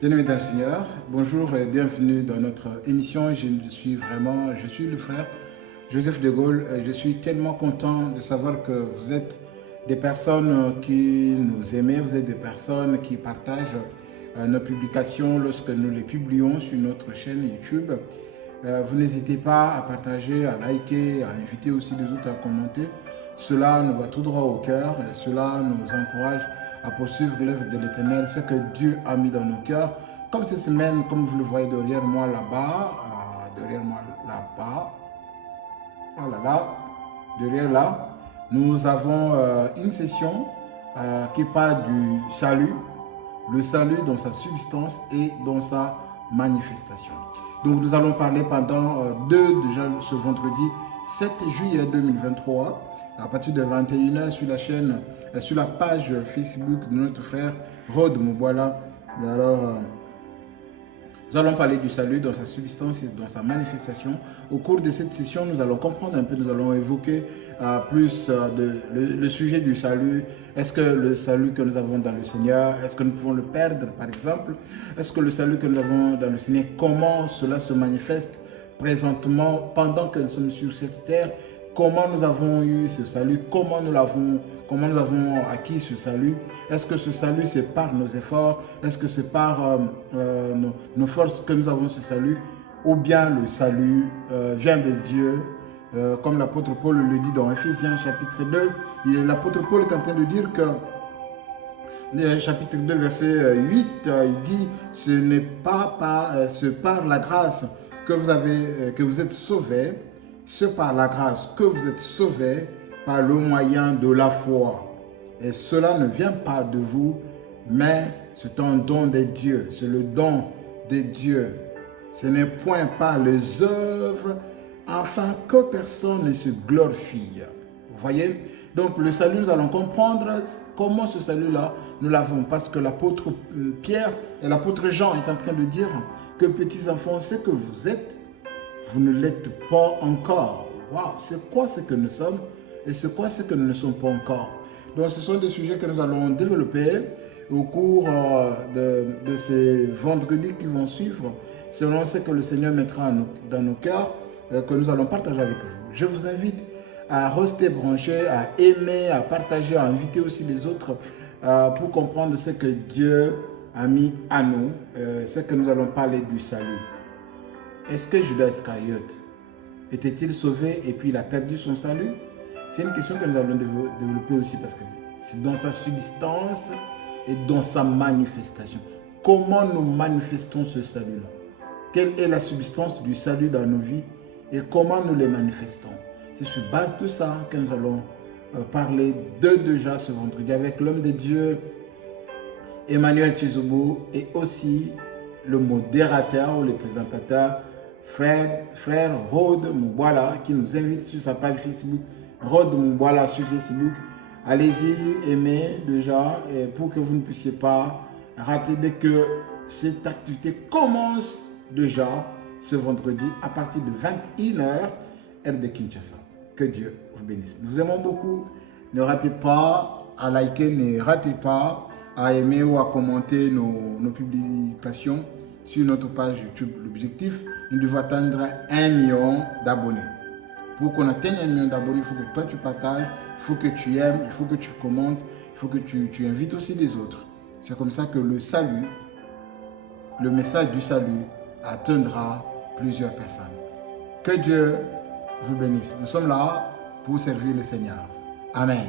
Bien-aimés dans le Seigneur, bonjour et bienvenue dans notre émission. Je suis le frère Joseph de Gaulle. Je suis tellement content de savoir que vous êtes des personnes qui nous aimez, vous êtes des personnes qui partagent nos publications lorsque nous les publions sur notre chaîne YouTube. Vous n'hésitez pas à partager, à liker, à inviter aussi les autres à commenter. Cela nous va tout droit au cœur et cela nous encourage à poursuivre l'œuvre de l'Éternel, ce que Dieu a mis dans nos cœurs. Comme cette semaine, comme vous le voyez derrière moi là-bas, oh là là, derrière là, nous avons une session qui parle du salut, le salut dans sa substance et dans sa manifestation. Donc nous allons parler pendant déjà ce vendredi 7 juillet 2023 à partir de 21h sur la chaîne, sur la page Facebook de notre frère Rod Mouboala. Alors, nous allons parler du salut dans sa substance et dans sa manifestation. Au cours de cette session, nous allons comprendre un peu, nous allons évoquer plus le sujet du salut. Est-ce que le salut que nous avons dans le Seigneur, est-ce que nous pouvons le perdre par exemple? Est-ce que le salut que nous avons dans le Seigneur, comment cela se manifeste présentement pendant que nous sommes sur cette terre? Comment nous avons eu ce salut? Comment nous avons acquis ce salut? Est-ce que ce salut c'est par nos efforts? Est-ce que c'est par nos forces que nous avons ce salut? Ou bien le salut vient de Dieu? Comme l'apôtre Paul le dit dans Ephésiens chapitre 2, l'apôtre Paul est en train de dire que chapitre 2 verset 8, il dit ce n'est pas par la grâce que vous êtes sauvés. C'est par la grâce que vous êtes sauvés par le moyen de la foi. Et cela ne vient pas de vous, mais c'est un don de Dieu. C'est le don de Dieu. Ce n'est point par les œuvres, afin que personne ne se glorifie. Vous voyez? Donc le salut, nous allons comprendre comment ce salut-là, nous l'avons. Parce que l'apôtre Pierre et l'apôtre Jean est en train de dire que petits enfants, ce que vous êtes, vous ne l'êtes pas encore. Waouh, c'est quoi ce que nous sommes et c'est quoi ce que nous ne sommes pas encore? Donc ce sont des sujets que nous allons développer au cours de ces vendredis qui vont suivre, selon ce que le Seigneur mettra dans nos cœurs, que nous allons partager avec vous. Je vous invite à rester branché, à aimer, à partager, à inviter aussi les autres pour comprendre ce que Dieu a mis à nous, ce que nous allons parler du salut. Est-ce que Judas Iscariote était-il sauvé et puis il a perdu son salut? C'est une question que nous allons développer aussi parce que c'est dans sa substance et dans sa manifestation. Comment nous manifestons ce salut-là? Quelle est la substance du salut dans nos vies et comment nous les manifestons? C'est sur base de ça que nous allons parler déjà ce vendredi avec l'homme de Dieu, Emmanuel Chizobo, et aussi le modérateur ou le présentateur, frère Rod Mouboala, qui nous invite sur sa page Facebook, Rod Mouboala sur Facebook. Allez-y, aimez déjà, pour que vous ne puissiez pas rater dès que cette activité commence déjà ce vendredi à partir de 21h, heure de Kinshasa. Que Dieu vous bénisse. Nous vous aimons beaucoup. Ne ratez pas à liker, ne ratez pas à aimer ou à commenter nos publications sur notre page YouTube. L'objectif, nous devons atteindre 1 million d'abonnés. Pour qu'on atteigne 1 million d'abonnés, il faut que toi tu partages, il faut que tu aimes, il faut que tu commentes, il faut que tu invites aussi les autres. C'est comme ça que le salut, le message du salut atteindra plusieurs personnes. Que Dieu vous bénisse. Nous sommes là pour servir le Seigneur. Amen.